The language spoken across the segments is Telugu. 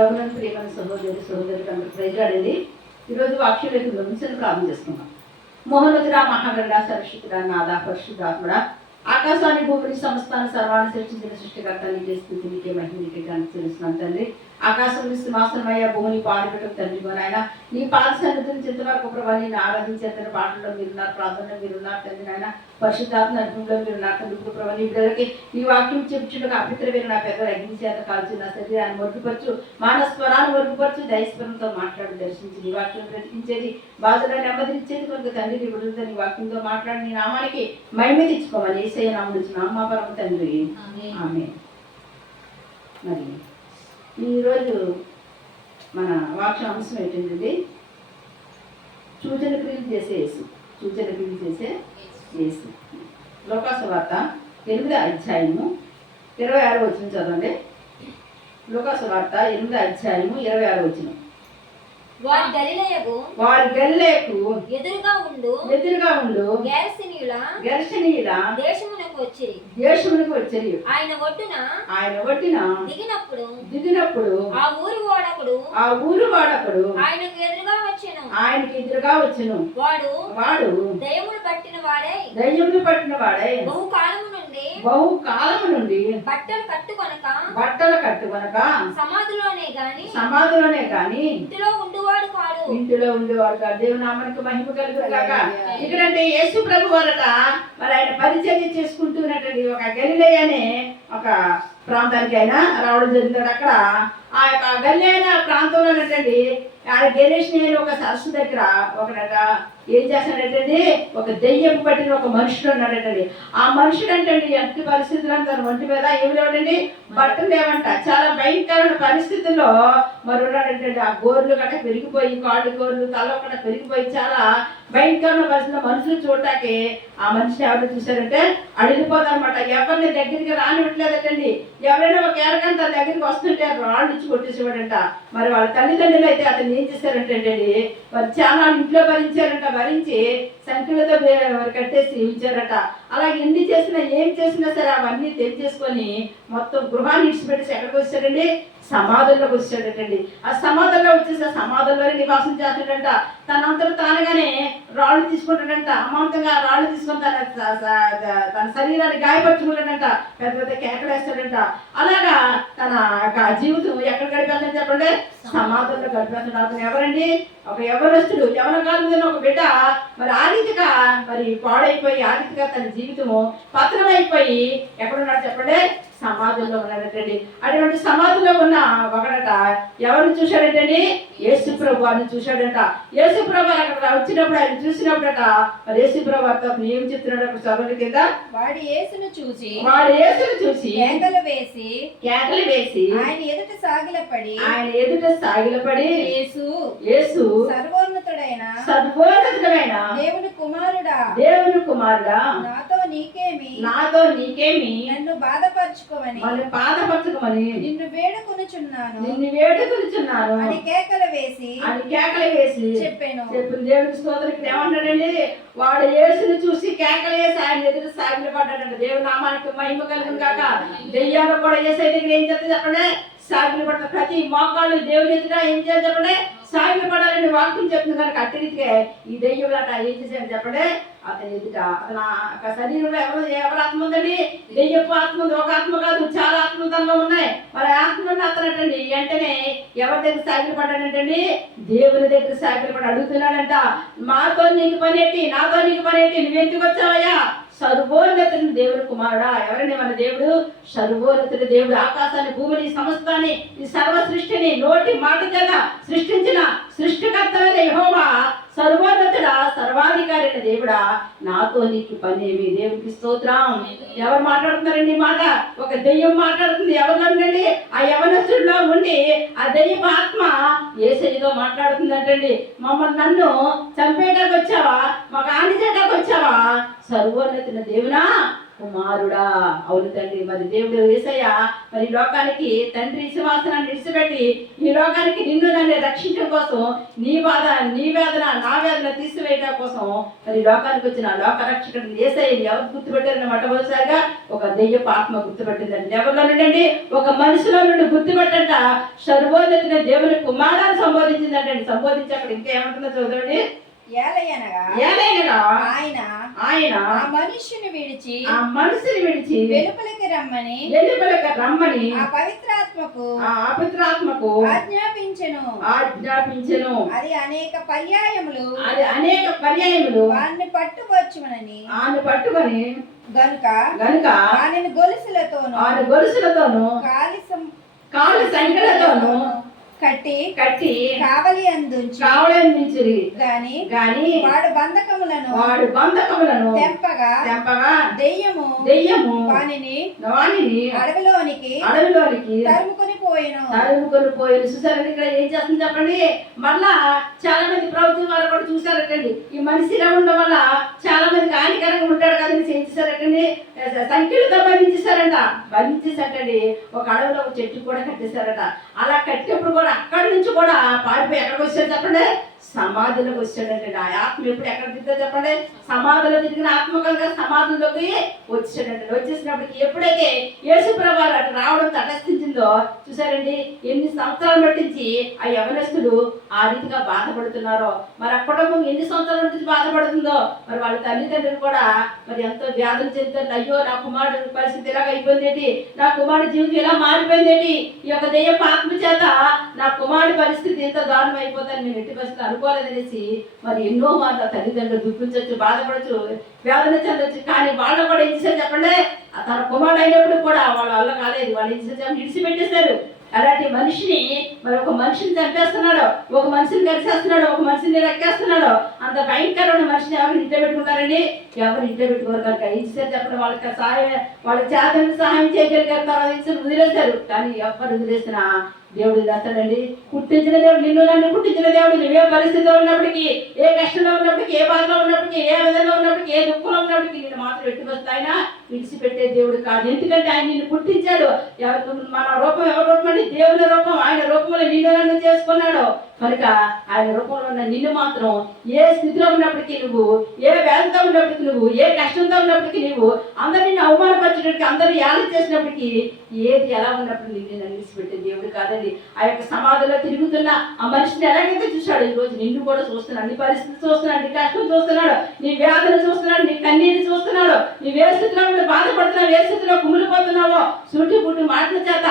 ప్రియమైన సహోదరికి అందరూ ప్రైజ్లాడండి. ఈరోజు వాక్యంలోకి మిషన్ ప్రారంభం చేసుకున్నాం. మోహనుతుడా, మహాగరుడా, సరస్వతుడా, నాదా, పరిశుద్ధాత్ముడా, ఆకాశాన్ని భూమిని సమస్తాన్ని సర్వాన్ని సృష్టించిన సృష్టికర్త నీకే స్థుతి, నీకే మహిమ, నీకే ఘనత తెలుస్తున్నాను తండ్రి. ఆకాశం సింహాసనమయ్యా, భూమిని పాడుపెట్టడం తండ్రి నాయన. నీ పాద సన్నిధిని చింతవరకు ప్రభావ నేను ఆరాధించేతని పాటల్లో మీరున్నారు, ప్రార్థనలో మీరున్నారు తండ్రి నాయన. పరిశుద్ధాత్మ నడుపులో మీరున్నారు తండ్రి. ఇప్పుడు ప్రభావ నీ బిడ్డలకి నీ వాక్యం చెప్పుచుండగా అపిత్రమైన నా పెద్దలు అగ్ని చేత కాల్చి నా శరీరాన్ని మొరుగుపరచు, మానస్వరాన్ని మొరుగుపరచు, దైస్వరంతో మాట్లాడి దర్శించి నీ వాక్యం బ్రతికించేది, బాధలను నెమ్మదించేది కొరకు తండ్రి. నీ బిడ్డలతో నీ వాక్యంతో మాట్లాడి నీ నామానికి మహిమ తెచ్చుకోమని యేసయ్య నామమున నామపరమ తండ్రి, ఆమేన్. మరి ఈరోజు మన వాక్య అంశం ఏంటంటే సూచన క్రియలు చేసే యేసు. సూచన క్రియలు చేసే యేసు. లోకాసు వార్త 8వ అధ్యాయము 26వ వచనం చదవండి. లోకాసు వార్త 8వ అధ్యాయము 26వ వచనం. వారి గలిలయకు ఎదురుగా ఉండు గెర్షనీయుల దేశమునకు వచ్చిరి. ఆయన ఒడ్డున దిగినప్పుడు ఆ ఊరు వాడకుడు ఆయనకు ఎదురుగా వచ్చెను. వాడు దయ్యములు పట్టిన వాడై బహుకాలము నుండి బట్టలు కట్టుకొనక సమాధిలోనే గాని ఇంటిలో ఉండేవాడు కాదు. దేవుని నామానికి మహిమ కలుగుగాక. ఇక్కడంటే యేసు ప్రభు వారట మరి ఆయన పరిచర్య చేసుకుంటున్నటువంటి ఒక గలిలయ అనే ఒక ప్రాంతానికి ఆయన రావడం జరిగింది. అక్కడ ఆ యొక్క గలిలయ ప్రాంతంలో ఉన్నటువంటి గణేష్ నేను ఒక సరస్సు దగ్గర ఒకట ఏం చేస్తాడంటండి, ఒక దెయ్యపు పట్టిన ఒక మనుషుడు ఉన్నాడటండి. ఆ మనుషుడు అంటండి ఎట్టి పరిస్థితులు అంటారు, ఒంటి మీద ఏమి లేవండి, బట్టలు లేవంట. చాలా భయంకరమైన పరిస్థితుల్లో మరి ఉన్నాడంటండి. ఆ గోర్లు గట్ట పెరిగిపోయి, కాళ్ళు గోర్లు తల ఒకట పెరిగిపోయి చాలా భయంకరమైన పరిస్థితుల్లో మనుషులు చూడటానికి ఆ మనిషిని ఎవరు చూశారంటే అడిగిపోతారనమాట. ఎవరిని దగ్గరికి రానివ్వట్లేదటండి. ఎవరైనా ఒక ఏరకంత దగ్గరికి వస్తుంటే రాళ్ళు ఇచ్చి కొట్టేసేవాడంట. మరి వాళ్ళ తల్లిదండ్రులు అయితే అతను ఏం చేశారంటే మరి చాలా ఇంట్లో భరించారంట. భరించి సంఖ్యలతో కట్టేసి ఉంచారట. అలాగే ఎన్ని చేసినా ఏం చేసినా సరే అవన్నీ తెచ్చేసుకొని మొత్తం గృహాన్ని ఇచ్చిపెట్టేసి ఎక్కడికి వచ్చాడండి, సమాధుల్లోకి వచ్చాడటండి. ఆ సమాధుల్లో వచ్చేసి ఆ సమాధుల్లోనే నివాసం చేస్తాడంట. తనంతలో తానుగానే రాళ్ళు తీసుకుంటాడంట. అమాంతంగా రాళ్ళు తీసుకొని తన శరీరాన్ని గాయపరుచుకుంటాడంట. పెద్ద పెద్ద కేకలు వేస్తాడంట. అలాగా తన జీవితం ఎక్కడ గడిపేస్తాడని చెప్పండి, సమాధుల్లో గడిపేస్తాడు. అతను ఎవరండి, ఒక యవనస్తుడు. యవన కాలం మీద ఒక బిడ్డ మరి ఆర్థికంగా మరి పాడైపోయి ఆర్థికంగా తన జీవితము పత్రమైపోయి ఎక్కడున్నాడు చెప్పండి, సమాధుల్లో ఉన్నాడటండి. అటువంటి సమాధిలో ఉన్న ఒకడట ఎవరిని చూశాడంటండి, యేసు ప్రభు అని చూశాడంట. యేసు ప్రభు అక్కడ వచ్చినప్పుడు ఆయన చూసినప్పుడట మరి యేసు ప్రభు అతను ఏం చెప్తున్నాడు అక్కడ చదువు కింద, వాడు యేసును చూసి కేకలు వేసి ఆయన ఎదుట సాగిలపడి యేసు సర్వోన్నతుడైన దేవుని కుమారుడా నాతో నీకేమి నన్ను బాధపరచుకోమని నిన్ను వేడుకొనుచున్నాను అని కేకలు వేసి చెప్పాను. దేవుడికి స్తోత్రం. ఇక్కడ ఏమన్నాడండి, వాడు యేసుని చూసి కేకలు వేసి ఆయన ఎదురు సాగిలు పడ్డాడంట. దేవుని నామానికి మహిమ కలుగును గాక. దెయ్యాలు కూడా యేసయ్య దగ్గర ఏం చేస్తే చెప్పండి, సాగిలు పడతారు. ప్రతి మోకాళ్ళు దేవుని ఎదుట ఏం చేయాలి చెప్పండి, సాగిలు పడాలని వాక్యం చెప్తుంది. కనుక అట్టరీతిగా ఈ దెయ్యం అట ఏం చేశాడు చెప్పండి, అతని ఎదుట అతను శరీరంలో ఎవరు ఆత్మ ఉందండి, దెయ్యపు ఆత్మ ఉంది. ఒక ఆత్మ కాదు, చాలా ఆత్మలు తనలో ఉన్నాయి. మరి ఆత్మను అతనటండి వెంటనే ఎవరి దగ్గర సాగిలు పడ్డాడంటండి, దేవుని దగ్గర సాగిలు పడి అడుగుతున్నాడంట, నాతో నీకు పనేటి, నువ్వెందుకు వచ్చావయ్యా, సర్వోన్నతుడు దేవుని కుమారుడా. ఎవరండి మన దేవుడు, సర్వోన్నతుడు దేవుడు. ఆకాశాన్ని భూమిని సమస్తాన్ని ఈ సర్వ సృష్టిని నోటి మాట చేత సృష్టించిన సృష్టికర్తమైన యెహోవా సర్వోన్నతుడా, సర్వాధికారి అయిన దేవుడా, నాతో నీకు పనేమి. దేవుడికి స్తోత్రం. ఎవరు మాట్లాడుతున్నారండి మాట, ఒక దెయ్యం మాట్లాడుతుంది. ఎవరిలోనండి, ఆ యవనస్తుడిలో ఉండి ఆ దెయ్యపు ఆత్మ యేసయ్యతో మాట్లాడుతుందంటండి. నన్ను చంపేయడానికి వచ్చావా, మాకు హాని చేయడానికి వచ్చావా, సర్వోన్నతుల దేవునా కుమారుడా. అవును తండ్రి, మరి దేవుడు యేసయ్య మరి లోకానికి తండ్రి సింహాసనాన్ని విడిచిపెట్టి ఈ లోకానికి నిన్ను నన్ను రక్షించడం కోసం నీ బాధ నీ వేదన నా వేదన తీసివేయడం కోసం మరి లోకానికి వచ్చిన లోక రక్షకుడు యేసయ్యని ఎవరు గుర్తుపెట్టారని మొట్టమొదటిసారిగా ఒక దెయ్యపు ఆత్మ గుర్తుపెట్టిందండి. ఎవరిలో నుండి? ఒక మనిషిలో నుండి గుర్తుపెట్టంట సర్వోన్నతిన దేవుని కుమారాన్ని సంబోధించిందంటండి. సంబోధించి అక్కడ ఇంకా ఏమంటుందో చదవండి. ఏలయనగా ఆయన ఆ మనుషుని విడిచి వెలుపలికి రమ్మని ఆ పవిత్రాత్మకు ఆజ్ఞాపించెను. అది అనేక పర్యాయములు వారిని పట్టుకొని గనుక వారిని గొలుసులతోను కాలి సంఖ్యలతోను కట్టి కావలి అందించిరి గాని వాడు బంధకములను తెంపగా దెయ్యము వానిని అడవిలోనికి తరుముకొని పోయెను. చూసారండి, ఇక్కడ ఏం చేస్తుంది చెప్పండి. మళ్ళా చాలా మంది ప్రభుత్వం వాళ్ళు కూడా చూసారటండి. ఈ మనిషి ఇలా ఉండడం వల్ల చాలా మందికి హానికరంగా ఉంటాడు కదండి. ఏం చేశారటండి, సంఖ్యలతో బంధించేసారండి. ఒక అడవిలో ఒక చెట్టు కూడా కట్టేశారట. అలా కట్టేప్పుడు కూడా అక్కడి నుంచి కూడా పారిపోయి ఎక్కడికి వచ్చాడు చెప్పండి, సమాధిలోకి వచ్చాడండి. ఆ ఆత్మ ఎప్పుడు ఎక్కడ తిరుగుతా చెప్పండి, సమాధిలో తిరిగిన ఆత్మ కనుక సమాధుల్లోకి వచ్చాడండి. వచ్చేసినప్పటికి ఎప్పుడైతే యేసుప్రభు అటు రావడం తటస్థించిందో చూసారండి, ఎన్ని సంవత్సరాలు పట్టించి ఆ యవనస్తులు ఆ రీతిగా బాధపడుతున్నారో, మరి ఆ కుటుంబం ఎన్ని సంవత్సరాల నుంచి బాధపడుతుందో, మరి వాళ్ళ తల్లిదండ్రులు కూడా మరి ఎంతో వ్యాధులు చెందుతారు. అయ్యో నా కుమారుడు పరిస్థితి ఇలాగ అయిపోయిందేంటి, నా కుమారుడు జీవితం ఇలా మారిపోయిందేంటి, ఈ యొక్క దెయ్యపు ఆత్మ చేత నా కుమారుడి పరిస్థితి ఎంత దారుణం అయిపోతాను నేను ఎట్టి పరిస్థితి అనుకోలేదనేసి మరి ఎన్నో మార్లు తల్లిదండ్రులు దుఃఖించవచ్చు, బాధపడచ్చు, వేదన చెందొచ్చు. కానీ వాళ్ళు కూడా ఏం చేశారు చెప్పండి, తన కుమారుడు అయినప్పుడు కూడా వాళ్ళ వల్ల కాలేదు. వాళ్ళు ఏం చేశారు, విడిచిపెట్టేశారు. అలాంటి మనిషిని మరి ఒక మనిషిని చంపేస్తున్నాడు, ఒక మనిషిని కలిసేస్తున్నాడు, ఒక మనిషిని రెక్కేస్తున్నాడు. అంత భయంకరమైన మనిషిని ఎవరు ఇంట్లో పెట్టుకుంటారండి, ఎవరు ఇంట్లో పెట్టుకోరు. కనుక ఏం చేశారు చెప్పండి, వాళ్ళకి వాళ్ళ చేతను సహాయం చేయగలిగారు, తర్వాత వదిలేశారు. కానీ ఎవరు వదిలేసినా దేవుడు చేస్తాడండి. పుట్టించిన దేవుడు, నిన్ను నన్ను పుట్టించిన దేవుడు, నువ్వే పరిస్థితిలో ఉన్నప్పటికీ, ఏ కష్టంలో ఉన్నప్పటికీ, ఏ బాధలో ఉన్నప్పటికీ, ఏ విధంగా ఉన్నప్పటికీ, ఏ దుఃఖంలో ఉన్నప్పటికీ నిన్ను మాత్రం ఎట్టుకొస్తే ఆయన విడిచిపెట్టే దేవుడు కాదు. ఎందుకంటే ఆయన నిన్ను పుట్టించాడు. మన రూపం ఎవరి రూపం అండి, దేవుని రూపం. ఆయన రూపంలో నిన్ను నన్ను చేసుకున్నాడు. కనుక ఆయన రూపంలో ఉన్న నిన్ను మాత్రం ఏ స్థితిలో ఉన్నప్పటికీ నువ్వు, ఏ వేదనతో ఉన్నప్పటికీ నువ్వు, ఏ కష్టంతో ఉన్నప్పటికీ నువ్వు, అందరినీ అవమానపరచడానికి, అందరినీ యాలి చేసినప్పటికీ, ఏది ఎలా ఉన్నప్పుడు నిన్ను నన్ను విడిచిపెట్టే దేవుడు కాదండి. ఆ యొక్క సమాధిలో తిరుగుతున్న ఆ మనిషిని ఎలాగైతే చూశాడు, ఈ రోజు నిన్ను కూడా చూస్తున్నాడు. నీ పరిస్థితి చూస్తున్నాడు, నీ కష్టం చూస్తున్నాడు, నీ వేదన చూస్తున్నాడు, నీ కన్నీరు చూస్తున్నాడు. నువ్వు ఏ స్థితిలో బాధపడుతున్నావు, ఏ స్థితిలో కుమిలిపోతున్నావో, సూటి పుట్టి మాటల చేత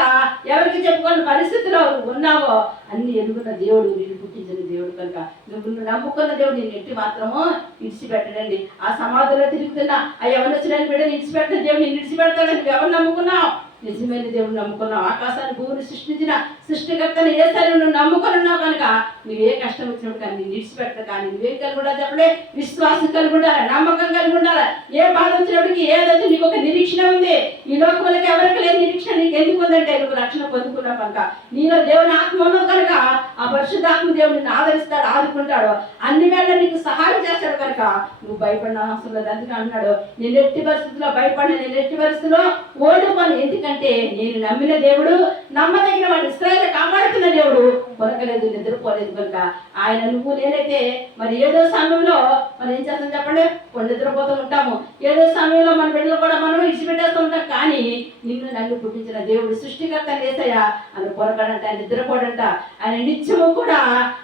ఎవరికి చెప్పుకోని పరిస్థితిలో ఉన్నావో అన్ని ఎరుగున్న దేవుడు, నిన్ను పుట్టించిన దేవుడు. కనుక నువ్వు నమ్ముకున్న దేవుడు నిన్ను ఎట్టి మాత్రము విడిచిపెట్టడండి. ఆ సమాధిలో తిరుగుతున్న ఆ యవనస్తుని బిడ్డని విడిచిపెట్టిన దేవుడు నిన్ను విడిచిపెడతాడని నువ్వు ఎవరు నమ్ముకున్నావు? నిజమైన దేవుడు నమ్ముకున్నావు. ఆకాశాన్ని భూమిని సృష్టించిన సృష్టికర్తను యేసయ్యను నువ్వు నమ్ముకున్నావు కనుక నువ్వు ఏ కష్టం వచ్చినప్పుడు కానీ నేను విడిచిపెట్టదు. కానీ నువ్వేం కలిగి ఉండాలి చెప్పలే, విశ్వాసం కలిగి ఉండాలి, నమ్మకం కలిగి ఉండాలి. ఏ బాధ వచ్చినప్పటికీ ఏదైతే నీకు ఒక నిరీక్షణ ఉంది. ఈ లోకంలోకి ఎవరికి లేని నిరీక్షణ నీకు ఎందుకు ఉందంటే నువ్వు రక్షణ పొందుకున్నావు కనుక, నీలో దేవుని ఆత్మ ఉన్నావు కనుక ఆ పరిశుద్ధాత్మ దేవుడిని ఆదరిస్తాడు, ఆదుకుంటాడు, అన్ని వేళ నీకు సహాయం చేస్తాడు. కనుక నువ్వు భయపడిన అవసరం లేదు. అందుకే అన్నాడు, నేను ఎట్టి పరిస్థితుల్లో భయపడిన, నేను ఎట్టి పరిస్థితుల్లో ఓడిపోను. ఎందుకంటే నేను నమ్మిన దేవుడు, నమ్మదగిన వాడు, ఇశ్రాయేలు కాపాడుతున్న దేవుడు కొరకలేదు, నిద్రపోలేదు. కనుక ఆయన నువ్వు నేనైతే మరి ఏదో సమయంలో మనం ఏం చేస్తాం చెప్పండి, నిద్రపోతూ ఉంటాము. ఏదో సమయంలో మన బిడ్డలు కూడా మనం విడిచిపెట్టేస్తూ ఉంటాం. కానీ నిన్ను నన్ను పుట్టించిన దేవుడు, సృష్టికర్త యేసయ్య ఆయన కొరకడంట, ఆయన నిద్రపోడంట. ఆయన నిత్యము కూడా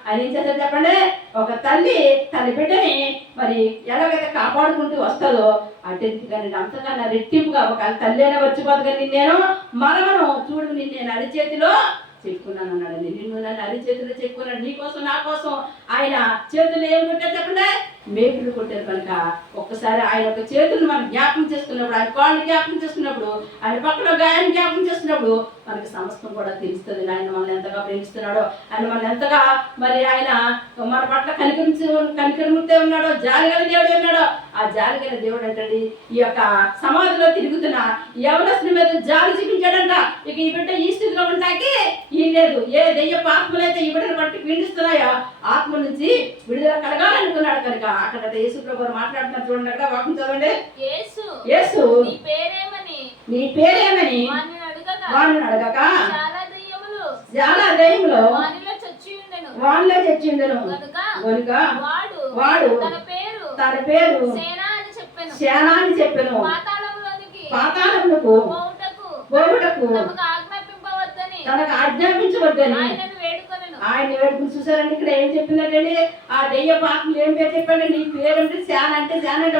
ఆయన ఏం చేస్తారు చెప్పండి, ఒక తల్లి తన బిడ్డని మరి ఎలాగైతే కాపాడుకుంటూ వస్తుందో అటెంట్గా నేను అంతకన్నా రెట్టింపుగా ఒక తల్లి అయినా వచ్చిపోదు. కానీ నేను మనమను చూడు, నిన్ను అరిచేతిలో చెక్కున్నాను అన్నాడండి. నిన్ను నన్ను అరిచేతిలో చెక్కున్నాడు. నీకోసం నా కోసం ఆయన చేతులు ఏం కొట్టారు చెప్పండి, మేకులు కొట్టారు. కనుక ఒక్కసారి ఆయన యొక్క చేతులను మనం జ్ఞాపకం చేసుకున్నప్పుడు, ఆయన కాళ్ళు జ్ఞాపకం చేసుకున్నప్పుడు, ఆయన పక్కన గాయాన్ని జ్ఞాపకం చేసుకున్నప్పుడు మనకి సమస్తం కూడా తెలుస్తుంది. ఆయన మనల్ని ఎంతగా ప్రేమిస్తున్నాడో, ఆయన మనల్ని ఎంతగా మరి ఆయన మన పట్ల కనికరముతే ఉన్నాడో, జాలిగల దేవుడు ఉన్నాడో. ఆ జాలిగల దేవుడు అంటండి ఈ యొక్క సమాధిలో తిరుగుతున్న యవనస్తుని మీద జాలి చూపించాడంట. ఇక ఈ బిడ్డ ఈ స్థితిలో ఉంటాకి ఈ లేదు. ఏ దెయ్యపు ఆత్మలైతే ఈ బిడ్డను బట్టి పీడిస్తున్నాయో ఆత్మ నుంచి విడుదల కలగాలనుకున్నాడు. కనుక అక్కడ యేసు ప్రభు మాట్లాడుతున్నారు చూడండి, అక్కడ వాక్యం చదవండి. యేసు యేసు నీ పేరేమని నీ పేరేమని వారిని అడగక చాలా దయ్యములు వానిలో చచ్చిండెను కనుక వాడు తన పేరు సేన అని చెప్పెను. పాతాళమునకు పోవుటకు తనకు ఆజ్ఞాపించవద్దని ఆయన వేడుకుని. చూసారండి ఇక్కడ ఏం చెప్పిందంటే ఆ దెయ్య పాత్రలు ఏం పేరు చెప్పండి, నీ పేరు అంటే శాన అంటే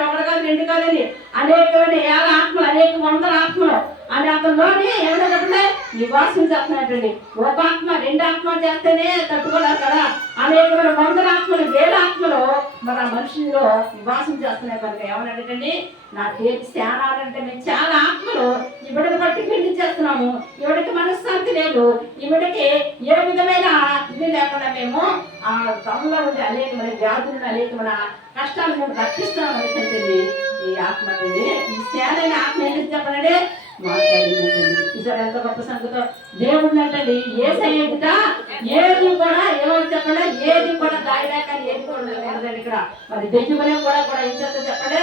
ఒకటి కాదు రెండు కాదని అనేకమైన 50 ఆత్మలు, అనేక 100 ఆత్మలు అని అతనిలోని ఏమైనా చెప్పండి నివాసం చేస్తున్నాయండి. ఒక ఆత్మ 2 ఆత్మలు చేస్తేనే తట్టుకోలేరు కదా, అనేకమైన 100 ఆత్మలు 1000 ఆత్మలు మన మనుషుల్లో నివాసం చేస్తున్నాయి. కనుక ఏమన్నాడండి, నా పేరు శాన అంటే మేము చాలా ఆత్మలు ఇవిడికి బట్టి పిండి చేస్తున్నాము, ఇవిడికి మనశ్శాంతి లేదు, ఇవిడికి ఏ విధమైన ఇది లేకుండా మేము ఆ తమలో ఉండే అనేకమైన వ్యాధులను అనేకమైన కష్టాలు మేము రక్షిస్తున్నాం అనేసి ఈ ఆత్మ అండి. ఈ శాన ఆత్మ ఏంటి చెప్పండి మాట్లాడిందండి. చూసారు ఎంత గొప్ప సంగతో. దేవుడు అంటండి యేసయ్య ఎదుట ఏది కూడా ఏమని చెప్పండి, ఏది కూడా దాయలేక ఏది కూడా ఉండదండి. ఇక్కడ మరి దెయ్యమనే కూడా ఏం చేస్తా చెప్పండి,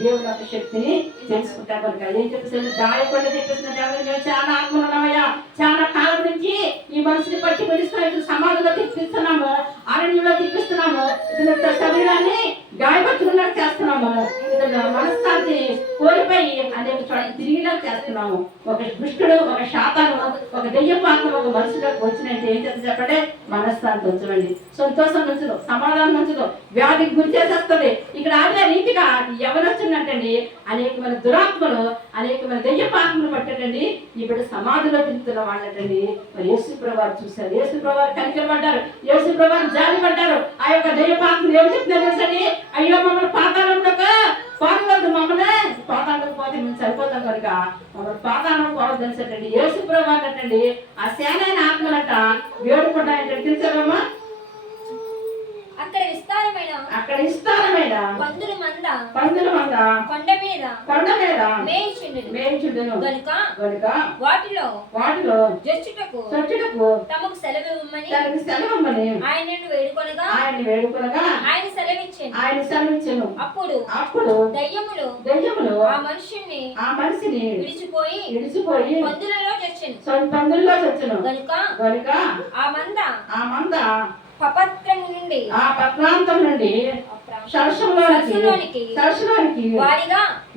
దేవుడు యొక్క శక్తిని తెలుసుకుంటాం. కనుక ఏం చెప్పేసి దాయకుండా చెప్పేసిన మేము చాలా ఆత్మలు ఉన్నామయ్యా, చాలా కాలం నుంచి ఈ మనిషిని పట్టి పిలుస్తున్నాం, సమాధిలో తిప్పిస్తున్నాము, అరణ్యంలో తిప్పిస్తున్నాము, ఇతని శరీరాన్ని గాయపరుచుకున్నట్టు చేస్తున్నాము, ఇతను మనశ్శాంతి కోల్పోయి అనేక చోట్ల తిరిగిలా చేస్తున్నాము. ఒక దుష్టుడు, ఒక శాతాను, ఒక దెయ్యం పాత్ర ఒక మనుషులకు వచ్చినట్టు ఏం చేస్తా చెప్పండి, మనశ్శాంతి ఉంచండి, సంతోషం ఉంచదు, సమాధానం ఉంచదు, వ్యాధికి గురి చేసేస్తుంది. ఇక్కడ అదే రీతిగా ఎవరు వచ్చిందంటండి అనేకమైన దురాత్మలు, అనేకమైన దెయ్య పాత్రలు పట్టండి ఇప్పుడు సమాధిలో తిరుగుతున్న వాళ్ళంటండి. మరి యేసు ప్రభువారు చూశారు, యేసు ప్రభువారు కనికరపడ్డారు, యేసు ప్రభువారు జాలి పడ్డారు. ఆ యొక్క దెయ్య పాత్రలు ఏమి చెప్తున్నారు తెలుసండి, అయ్యో మమ్మల్ని పాతాళంలోకి పోవద్దు, మమ్మల్ని పాతాళంలోకి పోతే మేము సరిపోతాం కనుక మమ్మల్ని పాతాళం పోవద్దు అనేసండి యేసు ప్రభువారు అంటండి ఆ సేనైన ఆత్మలంట వేడుకుంటాయంటే తెలుసారమ్మా. అక్కడ విస్తారమైన పందుల మంద కొండ మీద మేయుచుండును గనుక వాటిలో జచ్చుటకు తమకు సెలవిమ్మని ఆయనను వేడుకొనగా ఆయన సెలవిచ్చెను. అప్పుడు దయ్యములు ఆ మనిషిని విడిచిపోయి పందులలో చచ్చెను. గనుక ఆ మంద ఆ పత్రాంతం నుండి సరస్సులోనికి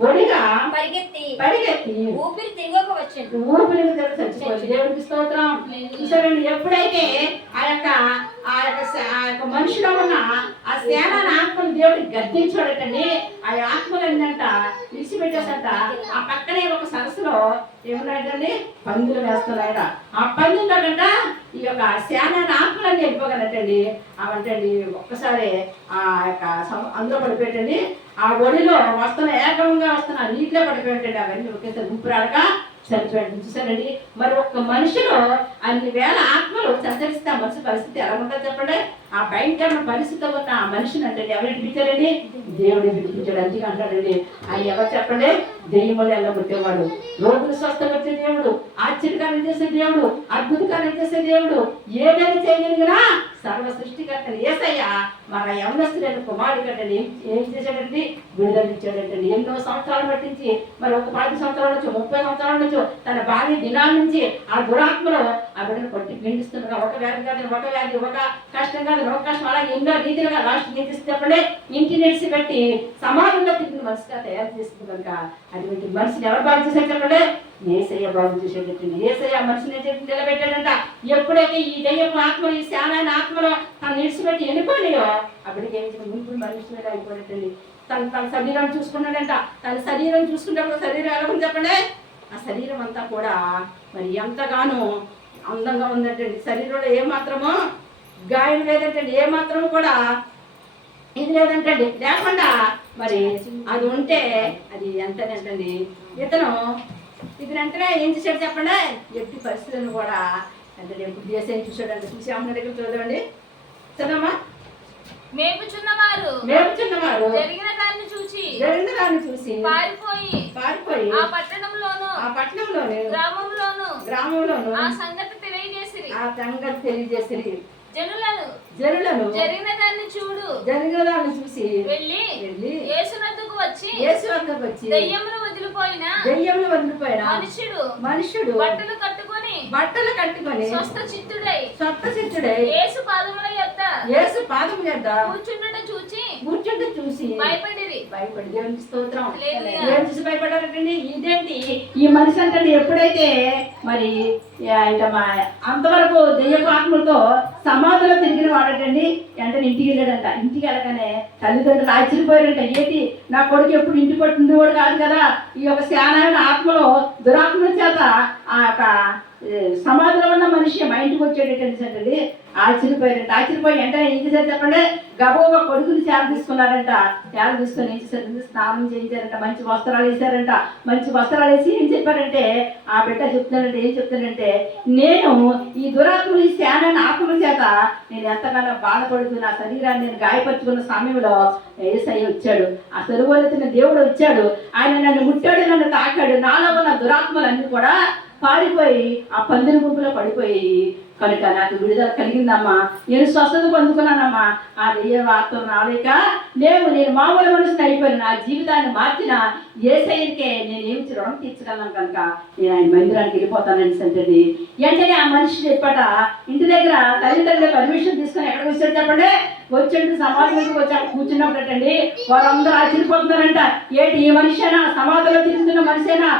ఒడిగా పరిగెత్తి ఊపిరి చచ్చిపోయింది. దేవుడికి స్తోత్రం. చూసారండి, ఎప్పుడైతే ఆ యొక్క మనిషిలో ఉన్న ఆ సేన ఆత్మలు దేవుడికి గద్దించాడటండి, ఆ ఆత్మలు ఏంటంట విడిచిపెట్టేసంట ఆ పక్కనే ఒక సరస్సులో ఏమన్నాడండి పందులు వేస్తున్నాయట. ఆ పందుల్లో కంట ఈ యొక్క సేన ఆత్మలన్నీ వెళ్ళిపోగలటండి. అవంటండి ఒక్కసారి ఆ యొక్క అందులో పడిపోయాడండి, ఆ ఒడిలో ఏకంగా వస్తున్న నీటిలో పడిపోయాడండి. అవన్నీ ఒకేసారి గుంపురాడక చనిపోయాడు. చూసారండి, మరి ఒక్క మనిషిలో అన్ని వేల ఆత్మలు సంచరిస్తే ఆ మనిషి పరిస్థితి ఎలా ఉంటుంది చెప్పండి. ఆ భయంకరమైన పరిస్థితిలో ఉన్న ఆ మనిషిని అంటే ఎవరు విడిపించారండి, దేవుడు విడిపించాడు. అందుకే అంటాడండి ఆయన ఎవరు చెప్పండి, దెయ్యములు వెళ్ళగొట్టేవాడు, రోగులు స్వస్థపరిచే దేవుడు, ఆశ్చర్యకార్యం చేసే దేవుడు, అద్భుతకార్యం చేసే దేవుడు, ఏదైనా చేయగలిగినా సర్వ సృష్టికర్తని యేసయ్య మన యవనస్తులైన కుమారుడు కంటే ఏం చేశాడంటే విడుదల ఇచ్చాడంటండి. ఎన్నో సంవత్సరాలు పట్టించి మరి ఒక 10 సంవత్సరాల నుంచి 30 సంవత్సరాల నుంచి తన భార్య దినాల నుంచి ఆ దురాత్మలో ఆ బిడ్డను పట్టి పీడిస్తున్నారు. ఒక వ్యాధి కాదు, ఒక కష్టం కాదు, ఒక కష్టం, అలా ఎన్నో రీతిలుగా లాస్ట్ చెప్పండి ఇంటి నెడిసి పెట్టి సమాజంలో తిరిగిన మనిషిగా తయారు చేస్తుంది. కనుక అటువంటి మనిషిని ఎవరు బాగు చేశారు చెప్పండి, యేసయ్య బాగు చేసేటట్టుంది. యేసయ్య మనిషిని నిలబెట్టాడంట. ఎప్పుడైతే ఈ దయ్యపు ఆత్మలు, ఈ శానాయన ఆత్మలో తను నిడిచిపెట్టి వెళ్ళిపోయినాయో అప్పటికి ఏం ముందు మనిషి మీద అయిపోయినట్టండి. తన శరీరం చూసుకున్నాడంట. తన శరీరం చూసుకున్నప్పుడు శరీరం ఎలా ఉంది చెప్పండి, ఆ శరీరం అంతా కూడా మరి ఎంతగానో అందంగా ఉందంటండి. శరీరంలో ఏమాత్రమో గాయం లేదంటండి, ఏమాత్రం కూడా ఇది లేదంటండి. లేకుండా మరి అది ఉంటే అది ఎంతనేంటండి. ఇతను వెంటనే ఏం చేశాడు చెప్పండి, ఎట్టి పరిస్థితులను కూడా అంటే ఎప్పుడు చేసే చూసాడంటే చూసి అమ్మ దగ్గర చూడండి చదమ్మా. మేపుచున్నవారు జరిగిన దాన్ని చూసి పారిపోయి ఆ పట్టణంలోను గ్రామంలోను ఆ సంగతి తెలియజేసిరి. జనులను జరిగిన దాన్ని చూసి వెళ్ళి యేసు వద్దకు వచ్చి దెయ్యములు వదిలిపోయిన మనుషుడు బట్టలు కట్టుకొని స్వస్థ చిత్తుడై యేసు పాదముల యొద్ద కూర్చుంట చూసి భయపడి దేవునికి స్తోత్రం. ఏం చూసి భయపడారంటండి? ఇదేంటి ఈ మనిషి అంటే ఎప్పుడైతే మరి అంతవరకు దెయ్యపు ఆత్మలతో సమాధిలో తిరిగిన వాడటండి వెంటనే ఇంటికి వెళ్ళాడంట. ఇంటికి వెళ్ళగానే తల్లిదండ్రులు ఆశ్చర్యపోయారంట. ఏంటి నా కొడుకు ఎప్పుడు ఇంటి పట్టు ఉండేవాడు కాదు కదా, ఈ యొక్క శానమైన ఆత్మలో దురాత్మల చేత ఆ యొక్క సమాధిలో ఉన్న మనిషి మా ఇంటికి వచ్చేటండి. ఆశ్చర్యపోయి వెంటనే ఏం చేశారు చెప్పండి? గబోగా కొడుకుని చేర తీసుకున్నారంట. చేర తీసుకొని ఏం చేశారంటే స్నానం చేయించారంట, మంచి వస్త్రాలు వేసారంట. మంచి వస్త్రాలు వేసి ఏం చెప్పారంటే ఆ బిడ్డ చెప్తానంటే నేను ఈ దురాత్మలు ఈ శానైన ఆత్మల చేత నేను ఎంతగానో బాధపడుతూ నా శరీరాన్ని నేను గాయపరుచుకున్న సమయంలో యేసయ్య వచ్చాడు. ఆ సరువలెత్తిన దేవుడు వచ్చాడు. ఆయన నన్ను ముట్టాడు, నన్ను తాకాడు. నాలో ఉన్న దురాత్మలన్నీ కూడా పారిపోయి ఆ పందిరి గుంపులో పడిపోయి కనుక నాకు విడుదల కలిగిందమ్మా, నేను స్వస్థత పొందుకున్నానమ్మా. ఆ దెయ్య వార్త రాలేక నేను మామూలు మనిషిని అయిపోయాను. నా జీవితాన్ని మార్చిన యేసయ్యకే నేను ఏమి రుణం తీర్చగలను కనుక నేను ఆయన మందిరానికి వెళ్ళిపోతానని సంటది. వెంటనే ఆ మనిషి చెప్పట ఇంటి దగ్గర తల్లిదండ్రులు పర్మిషన్ తీసుకొని ఎక్కడికి వచ్చాడు చెప్పండి? వచ్చి సమాధి మీదకి వచ్చాడు. కూర్చున్నప్పుడటండి వాళ్ళందరూ ఆశ్చర్యపోతున్నారంట. ఏంటి ఈ మనిషేనా? సమాధిలో తిరుగుతున్న మనిషేనా?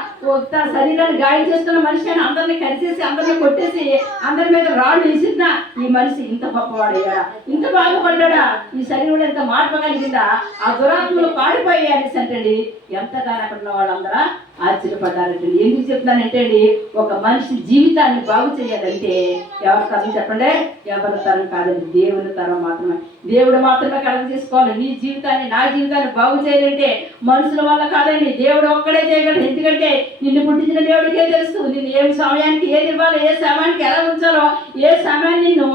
తన శరీరాన్ని గాయం చేస్తున్న మనిషేనా? అందరినీ కలిసేసి అందరినీ కొట్టేసి అందరి మీద రాళ్ళు వేసినా ఈ మనిషి ఇంత గొప్పవాడయ్యా, ఇంత బాగుపడ్డా, ఈ శరీరంలో ఎంత మార్పు కలిగిందా, ఆ దురాత్మలు పాడిపోయాయి అనేసి అంటండి. ఎంతగానో అక్కడ ఉన్న వాళ్ళందరూ ఆశ్చర్యపడ్డారంటండి. ఎందుకు చెప్తానంటే అండి, ఒక మనిషి జీవితాన్ని బాగు చేయాలంటే ఎవరి తరం చెప్పండి? ఎవరి తరం కాదండి, దేవుని తరం మాత్రమే. దేవుడు మాత్రమే కలగ చేసుకోవాలి. నీ జీవితాన్ని నా జీవితాన్ని బాగు చేయాలంటే మనుషుల వల్ల కాదండి, దేవుడు ఒక్కడే చేయగలడు. ఎందుకంటే నిన్ను పుట్టించిన దేవుడికే తెలుసు నిన్ను ఏ సమయానికి ఏది ఇవ్వాలో, ఏ సమయానికి ఎలా ఉంచాలో, ఏ సమయాన్ని నిన్ను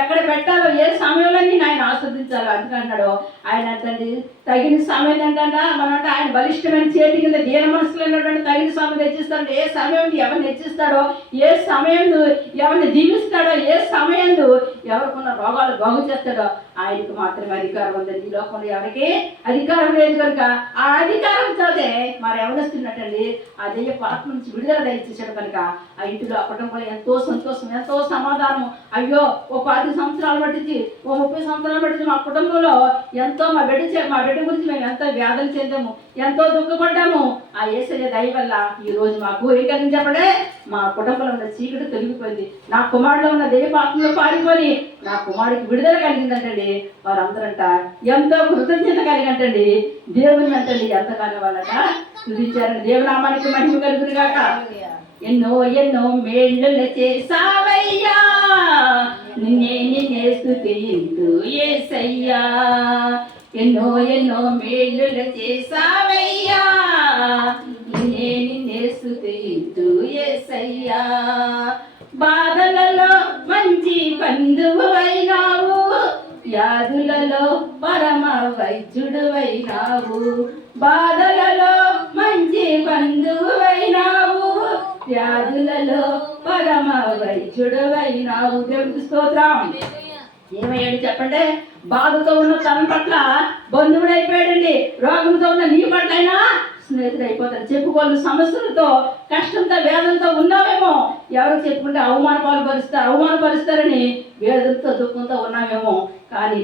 ఎక్కడ పెట్టాలో, ఏ సమయంలో నేను ఆయన ఆస్వాదించాలో. అందుకన్నాడు ఆయన తండ్రి తగిన సమయం ఏంటంట మనంటే ఆయన బలిష్టమైన చేతి కింద దీన మనసులో ఉన్నటువంటి తగిన సమయం తెచ్చిస్తాడు. ఏ సమయం ఎవరిని హెచ్చిస్తాడో, ఏ సమయం ఎవరిని దీవిస్తాడో, ఏ సమయం ఎవరికున్న రోగాలు బాగు చేస్తాడో ఆయనకు మాత్రమే అధికారం ఉంది. ఈ లోకంలో ఎవరికి అధికారం లేదు కనుక ఆ అధికారం చదివే మరి ఎవరిస్తున్నట్టండి ఆ దెయ్య పాత్ర నుంచి విడుదల దయచేసాడు కనుక ఆ ఇంటిలో ఆ కుటుంబంలో ఎంతో సంతోషం, ఎంతో సమాధానం. అయ్యో ఓ 10 సంవత్సరాలు పట్టించి, ఓ 30 సంవత్సరాలు పట్టించి మా కుటుంబంలో ఎంతో మా బిడ్డ గురించి మేము ఎంతో వ్యాధులు చెందాము, ఎంతో దుఃఖపడ్డాము. ఆ యేసయ్య దయ వల్ల ఈ రోజు మాకు ఏం కలిగింది చెప్పండి? మా కుటుంబంలో ఉన్న చీకటి తొలగిపోయింది. నా కుమారులో ఉన్న దైవాత్మలో పారిపోయి నా కుమారుడికి విడుదల కలిగిందంటండి. వారందరంట ఎంతో కృతజ్ఞత కలిగంటండి. దేవుని అంటండి ఎంతగానో వాళ్ళట స్తుతించారండి. దేవునామానికి మహిమ కలుగును గాక. ఎన్నో ఎన్నో మేళ్ళు చేసావయ్యా, నిన్నే స్తుతింతు యేసయ్యా. ఎన్నో ఎన్నో మేళ్ళు చేసావయ్యా, నిన్నే స్తుతింతు యేసయ్యా. బాధలలో మంచి బంధువు అయినావు, వ్యాధులలో పరమ వైద్యుడు అయినావు. బాధలలో మంచి బంధువు అయినావు, వ్యాధులలో పరమ వైద్యుడు అయినావు. దేవునికి స్తోత్రం. ఏమయ్యాడు చెప్పండి? బాధతో ఉన్న తన పట్ల బంధువుడైపోయాడండి. రోగంతో ఉన్న నీ పట్ల అయినా స్నేహితుడు అయిపోతాడు. చెప్పుకోవాలి సమస్యలతో, కష్టంతో, వేదంతో ఉన్నావేమో, ఎవరు చెప్పుకుంటే అవమానపరుస్తారని వేదంతో దుఃఖంతో ఉన్నావేమో. కానీ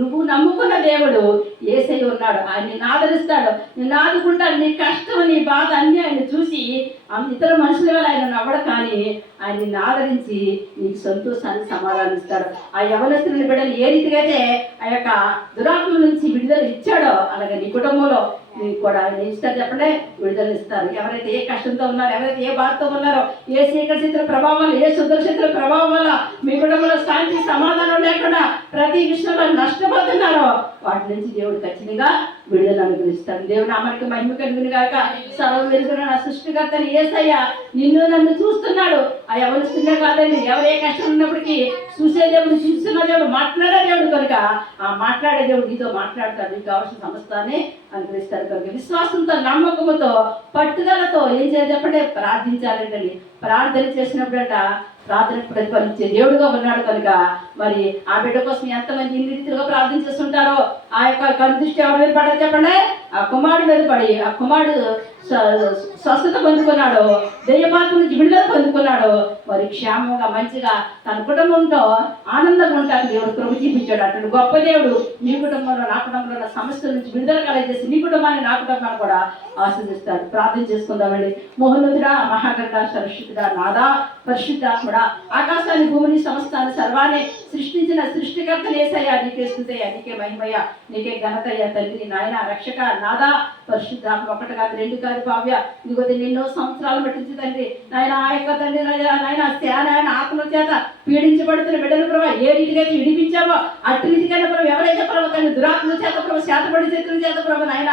నువ్వు నమ్ముకున్న దేవుడు యేసయ్య ఉన్నాడు. ఆయన నిన్ను ఆదరిస్తాడు, నిన్ను ఆదుకుంటాడు. నీ కష్టం, నీ బాధ అన్నీ ఆయన చూసి ఇతర మనుషుల వల్ల ఆయన నవ్వడు, కానీ ఆయన నిన్ను ఆదరించి నీకు సంతోషాన్ని సమాధానం ఇస్తాడు. ఆ యవనస్తుని బిడ్డలు ఏ రీతిగా అయితే ఆ యొక్క దురాత్మ నుంచి విడుదల ఇచ్చాడో అలాగే నీ కుటుంబంలో మీకు కూడా ఆయన ఇస్తారు చెప్పండి, విడుదల ఇస్తారు. ఎవరైతే ఏ కష్టంతో ఉన్నారో, ఎవరైతే ఏ బాధతో ఉన్నారో, ఏ శీకరశక్తుల ప్రభావం వల్ల, ఏ శుద్ధశక్తుల ప్రభావం వల్ల మీ కుటుంబంలో శాంతి సమాధానం లేకుండా ప్రతి విషయంలో నష్టపోతున్నారో వాటి నుంచి దేవుడు ఖచ్చితంగా విడుదల అనుగ్రహిస్తాడు. దేవుడు నామానికి మహిమ కలుగును గాక. సర్వం వెలుగున నా సృష్టికర్తని యేసయ్య నిన్ను నన్ను చూస్తున్నాడు. ఆ ఎవరిస్తుండే కాదండి, ఎవరే కష్టం ఉన్నప్పటికీ చూసే దేవుడు, చూస్తున్న దేవుడు, మాట్లాడే దేవుడు కనుక ఆ మాట్లాడే దేవుడు నీతో మాట్లాడతాడు. నీకు కావాల్సిన సమస్తాన్ని అనుగ్రహిస్తాడు కనుక విశ్వాసంతో, నమ్మకంతో, పట్టుదలతో ఏం చేయాలి చెప్పండి? ప్రార్థించాలంటండి. ప్రార్థన చేసినప్పుడట ప్రార్థన ప్రతిఫలించే దేవుడుగా ఉన్నాడు కనుక మరి ఆ బిడ్డ కోసం ఎంతమంది ఇన్ని రీతిగా ప్రార్థన చేస్తుంటారో ఆ యొక్క కనుదృష్టి ఎవరి మీద పడదు చెప్పండి, ఆ కుమారుడు మీద పడి ఆ కుమారుడు స్వస్థత పొందుకున్నాడు, దెయ్యపాత్ర నుంచి విడుదల పొందుకున్నాడు, మరి క్షేమంగా మంచిగా తన కుటుంబంతో ఆనందంగా ఉంటాడు. దేవుడు కృప చూపించాడు. అటువంటి గొప్ప దేవుడు మీ కుటుంబంలో నా కుటుంబంలో ఉన్న సమస్యల నుంచి విడుదల కలగజేసి మీ కుటుంబాన్ని నా కుటుంబాన్ని కూడా ఆశీర్దిస్తాడు. ప్రార్థన చేసుకుందామండి. మహోన్నతుడా, మహాగణ, సరస్వతుడా, నాదా, పరిశుద్ధాత్ముడా, ఆకాశాన్ని భూమిని సమస్తాన్ని సర్వాన్ని సృష్టించిన సృష్టికర్త యేసయ్యా, నీకే స్తుతయ్యా, నీకే మహిమయ్య, నీకే ఘనతయ్య తండ్రి, నాయన, రక్షక, నాదా, పరిశుద్ధాత్మ. ఒకటి కాదు, రెండు కాదు భావ్య, ఇదిగో ఎన్నో సంవత్సరాలు పట్టించి తండ్రి నాయన ఆ యొక్క తండ్రి నాయన ఆత్మల చేత పీడించబడుతున్న బిడ్డలు ప్రభావ ఏ రీతిగా విడిపించావో అటు రీతికైనా ప్రభావ ఎవరైతే ప్రభావ తన దురాత్మల చేత ప్రభావ శాతపడి శత్రుల చేత ప్రభావ నాయన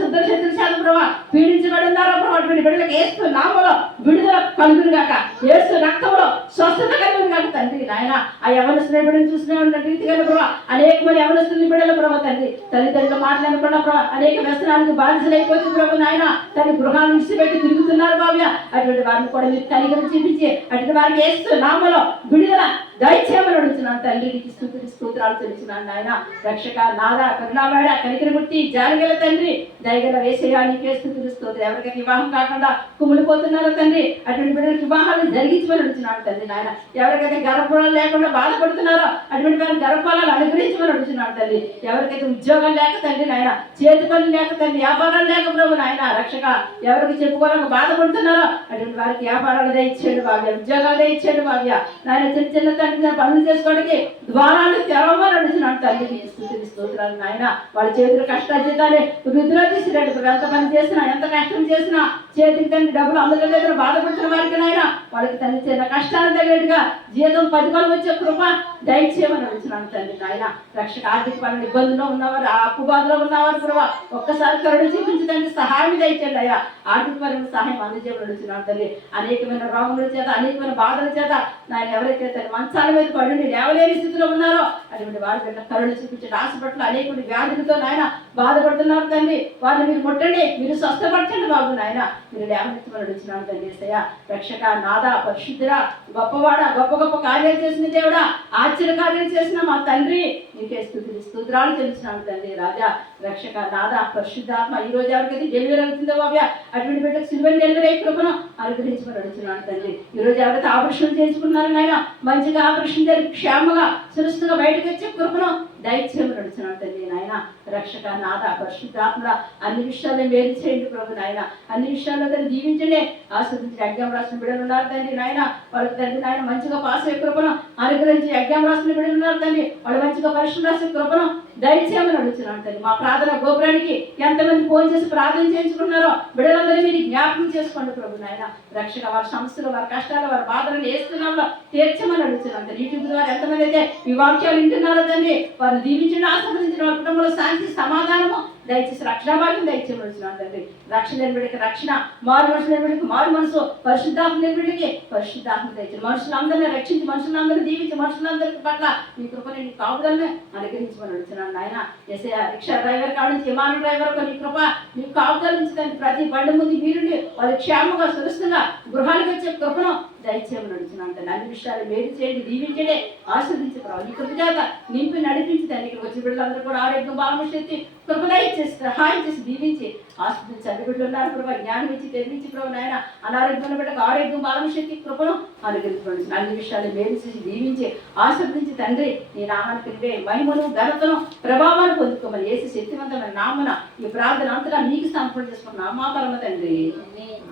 శుద్ధ శత్రుల చేత ప్రభావ పీడించబడి ఉన్నారో ప్రభావ అటువంటి బిడ్డలకు ఏస్తూ నామలో విడుదల కలుగును గాక, ఏస్తూ రక్తంలో స్వస్థత కలుగును గాక తండ్రి నాయన. ఆ యవనస్తుల బిడ్డను చూసిన రీతిగా ప్రభావ అనేక మంది యవనస్తుల బిడ్డలు ప్రభావ తండ్రి తల్లిదండ్రులు మాట్లాడకుండా ప్రభావ అనేక వ్యసనాలకు బాధితులైపోతుంది ప్రభావ నాయన, తన గృహాలను విడిచిపెట్టి తిరుగుతున్నారు భావ్య. అటువంటి వారిని కూడా మీరు కలిగిన చూపించి అటువంటి వారికి ఏస్తూ నామలో విడుదల దయచేయమని అడుగుతున్నాను తండ్రి. నీకు స్తోత్రాలు తెలుస్తున్నాను నాయన, రక్షక, నాదా, కరుణావాడ, కనికరముట్టి, జాలిగల తండ్రి, దయగల వేసేయా, నీకే స్తుతులు స్తోత్రం. ఎవరికైతే వివాహం కాకుండా కుమిలిపోతున్నారో తండ్రి అటువంటి బిడ్డలకు వివాహాలను జరిగించమని అడుగుతున్నాను తండ్రి నాయన. ఎవరికైతే గర్భఫలాలు లేకుండా బాధపడుతున్నారో అటువంటి వారిని గర్భఫలాలు అనుగ్రహించమని అడుగుతున్నాను తండ్రి. ఎవరికైతే ఉద్యోగాలు లేక తండ్రి నాయన, చేతి పనులు లేక తండ్రి, వ్యాపారాలు లేక ప్రభు నాయన, రక్షక, ఎవరికి చెప్పుకోలేక బాధపడుతున్నారో అటువంటి వారికి వ్యాపారాలు దయచేయండి భావ్య, ఉద్యోగాలు దయచేయండి భావ్య నాయన. చిన్న చిన్న తండ్రి పనులు చేసుకోవడానికి ద్వారాలు తెరవమని అడుగుతున్నాను తండ్రి. నీకు స్తుతులు స్తోత్రాలు నాయన. వాళ్ళ చేతులు కష్టాజీతాలే వృద్ధిలో తీసిరండి. ఎంత పని చేసినా ఎంత కష్టం చేసినా చేతికి తండ్రి డబ్బులు అందులో దగ్గర బాధపడుతున్న వారికి నాయన వాళ్ళకి తండ్రి చిన్న కష్టాలు తగ్గట్టుగా జీతం 10 కాలం వచ్చే కృప దయచేయమని అడుగుతున్నాను తండ్రి నాయన. రక్షక, ఆర్థిక పనులు ఇబ్బందుల్లో ఉన్నవారు, అప్పు బాధలో ఉన్నవారు ప్రభావ ఒక్కసారి కరుణ చూపించి తండ్రి సహాయం దయచేయండి అయ్యా. ఆర్థిక పరమైన సహాయం అందజేయమని అడుగుతున్నాను తండ్రి. అనేకమైన రోగముల చేత అనేకమైన బాధల చేత నాయన ఎవరైతే తన మంచాల మీద పడి లేవలేని స్థితిలో ఉన్నారో అటువంటి వారి బిడ్డ కరుణ చూపించండి. హాస్పిటల్ అనేక వ్యాధులతో నాయన బాధపడుతున్నారు తండ్రి, వారిని మీరు ముట్టండి, మీరు స్వస్థపరచండి బాబు నాయన. మీరు లేవనెత్తమని అడుగుతున్నాను తండ్రి. యేసయ్యా, రక్షక, నాదా, పరిశుద్ధుడా, గొప్పవాడ, గొప్ప గొప్ప కార్యాలు చేసిన దేవుడా, ఆశ్చర్య కార్యాలు చేసిన మా తండ్రి, నీకే స్తోత్రాలు తెలుస్తున్నాను తండ్రి. రాజా, రక్షక, నాదా, పరిశుద్ధాత్మ, ఈ రోజు ఎవరికైతే డెలివరీ అవుతుందో బాబు అటువంటి బిడ్డకు సిల్వర్ డెలివరీ అయి కృపను అనుగ్రహించమని అడుగుతున్నాను తండ్రి. ఈ రోజు ఎవరైతే ఆపరేషన్ చేయించుకున్నారో నాయన మంచిగా ఆపరేషన్ జరిగి క్షేమంగా సురక్షితంగా బయటకు వచ్చే కృపను దయచేయమని అడుగుతున్నాను తండ్రి నాయన. రక్షక, నాదా, పరిశుద్ధాత్మ, అన్ని విషయాల్లో మేలు చేయండి ప్రభు నాయన. అన్ని విషయాల్లో దాన్ని దీవించండి, ఆస్వాదించి ఎగ్జామ్ రాసిన బిడ్డలు ఉన్నారు తండ్రి నాయన. వాళ్ళకి తండ్రి నాయన మంచిగా పాస్ అయ్యే కృపను అనుగ్రహించి ఎగ్జామ్ రాసిన బిడ్డలు ఉన్నారు తండ్రి, వాళ్ళు మంచిగా పరీక్షలు రాసే కృపను దయచేయమని అడుగుతున్నాను తండ్రి. మా ప్రార్థన గోపురానికి ఎంతమంది ఫోన్ చేసి ప్రార్థన చేయించుకున్నారో బిడ్డలందరూ మీరు జ్ఞాపకం చేసుకోండి ప్రభు నాయన. రక్షక, వారి సమస్యలు, వారి కష్టాలు, వారి బాధలు వేస్తున్నారో తీర్చమని అడుగుతున్నాను తండ్రి. యూట్యూబ్ ద్వారా ఎంతమంది అయితే ఈ వాక్యాలు వింటున్నారో తండ్రి వారిని దీవించండి, ఆశీర్వదించిన వారి కుటుంబంలో శాంతి సమాధానము దయచేసి రక్షణ భాగ్యం దయచేయమని తండ్రి. రక్షణ నిర్మిడికి రక్షణ, మారు మనసు నిర్మిడికి మారు మనసు, పరిశుద్ధాత్మ నిర్మిడికి పరిశుద్ధాత్మ దయచేయండి. మనుషులందరినీ రక్షించి, మనుషులందరినీ దీవించి, మనుషులందరి పట్ల మీ కృపని నీ కాపుదలను అనుగ్రహించమని అడుగుతున్నాను నాయన. యేసయ్యా, రిక్షా డ్రైవర్ కాడ నుంచి విమాన డ్రైవర్ వరకు నీ కృప నీ కాపుదల నుంచి తండ్రి ప్రతి బండి ముందు మీరుండి వాళ్ళు క్షేమంగా సురక్షితంగా గృహానికి వచ్చే కృపను దయచేయమని అడుగుతున్నాను తండ్రి. అన్ని విషయాలు మేలు చేయండి, దీవించండి, ఆశీర్వదించి ప్రభావ ఈ కృప చేత నింపి నడిపించి తండ్రి. ఇక్కడ వచ్చి బిడ్డలందరూ కూడా ఆరోగ్యం, బలము, శక్తి, కృప దయచేసి సహాయం చేసి దీవించి ఆశీర్వదించి అన్ని బిడ్డలు ఉన్నారు ప్రభావ జ్ఞానం ఇచ్చి తెలివించి ప్రభు నాయన. అనారోగ్యం బిడ్డకు ఆరోగ్యం, బలము, శక్తి, కృపను అనుగ్రహించబడి అన్ని విషయాలు మేలు చేసి దీవించి ఆశీర్వదించి తండ్రి నీ నామానికి నువ్వే మహిమను, ఘనతను, ప్రభావాన్ని పొందుకోమని యేసు శక్తివంతమైన నామన ఈ ప్రార్థన అంతటా నీకు సమర్పణ చేసుకున్న మా పరమ తండ్రి.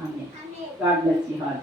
ఆమేన్. God bless you all.